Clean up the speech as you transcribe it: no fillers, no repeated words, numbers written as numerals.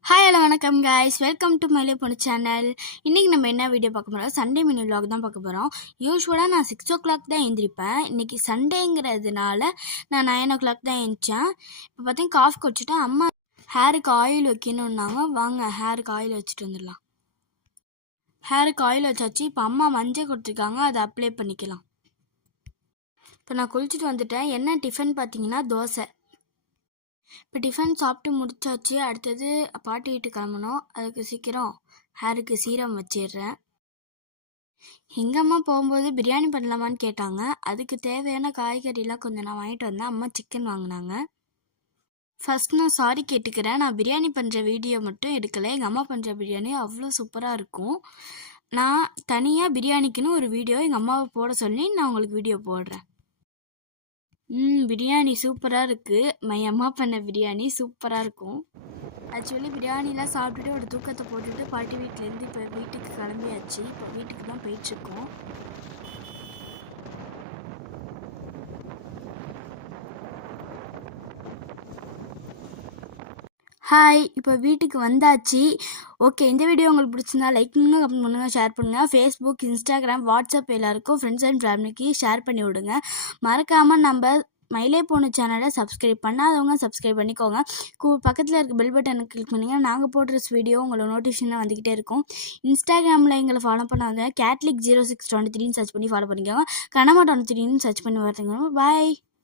Hi hello வணக்கம் guys, welcome to மைலே பொண்ணு channel. இன்றைக்கி நம்ம என்ன வீடியோ பார்க்க போகிறோம், சண்டே மினி vlog தான் பார்க்க போகிறோம். யூஸ்வலாக நான் 6 o'clock தான் எழுந்திரிப்பேன். இன்றைக்கி சண்டேங்கிறதுனால நான் 9 o'clock தான் எழுந்திரிச்சேன். இப்போ பார்த்தீங்கன்னா காஃபி குடிச்சிட்டேன். அம்மா ஹேருக்கு ஆயில் வைக்கணுன்னாங்க. வாங்க ஹேருக்கு ஆயில் வச்சுட்டு வந்துடலாம். ஹேருக்கு ஆயில் வச்சாச்சு. இப்போ அம்மா மஞ்சள் கொடுத்துருக்காங்க, அதை அப்ளை பண்ணிக்கலாம். இப்போ நான் குளிச்சுட்டு வந்துட்டேன். என்ன டிஃபன் பார்த்தீங்கன்னா தோசை. இப்போ டிஃபன் சாப்பிட்டு முடிச்சாச்சு. அடுத்தது பாட்டி வீட்டுக்கு கிளம்பணும். அதுக்கு சீக்கிரம் ஹேருக்கு சீரம் வச்சிடுறேன். எங்கள் அம்மா போகும்போது பிரியாணி பண்ணலாமான்னு கேட்டாங்க. அதுக்கு தேவையான காய்கறிலாம் கொஞ்சம் நான் வாங்கிட்டு வந்தேன். அம்மா சிக்கன் வாங்கினாங்க. ஃபஸ்ட் நான் சாரி கேட்டுக்கிறேன், நான் பிரியாணி பண்ணுற வீடியோ மட்டும் எடுக்கலை. எங்கள் அம்மா பண்ணுற பிரியாணி அவ்வளோ சூப்பராக இருக்கும். நான் தனியாக பிரியாணிக்குன்னு ஒரு வீடியோ எங்கள் அம்மாவை போட சொல்லி நான் உங்களுக்கு வீடியோ போடுறேன். பிரியாணி சூப்பராக இருக்குது. அம்மா பண்ண பிரியாணி சூப்பராக இருக்கும். ஆக்சுவலி பிரியாணிலாம் சாப்பிட்டுட்டு ஒரு தூக்கத்தை போட்டுட்டு பாட்டி வீட்டிலேருந்து இப்போ வீட்டுக்கு கிளம்பியாச்சு. இப்போ வீட்டுக்கு தான் போயிட்டுருக்கோம். ஹாய், இப்போ வீட்டுக்கு வந்தாச்சு. ஓகே, இந்த வீடியோ உங்களுக்கு பிடிச்சிருந்தா லைக் பண்ணுங்கள், கமெண்ட் பண்ணுங்கள், ஷேர் பண்ணுங்கள். ஃபேஸ்புக், இன்ஸ்டாகிராம், வாட்ஸ்அப் எல்லாருக்கும் ஃப்ரெண்ட்ஸ் அண்ட் ஃபேமிலிக்கு ஷேர் பண்ணி விடுங்க. மறக்காமல் நம்ம மைலே பொண்ணு சேனலை சப்ஸ்கிரைப் பண்ணாதவங்க சப்ஸ்கிரைப் பண்ணிக்கோங்க. பக்கத்தில் இருக்க பெல் பட்டனை கிளிக் பண்ணிங்கன்னா நாங்கள் போடுற வீடியோ உங்களை நோட்டிஃபிகேஷனாக வந்துக்கிட்டே இருக்கும். இன்ஸ்டாகிராமில் எங்களை ஃபாலோ பண்ணாத Catholic 0623 சர்ச் பண்ணி ஃபாலோ பண்ணிக்கோங்க. கனமா 23 சர்ச் பண்ணி வரதுங்க. பாய்.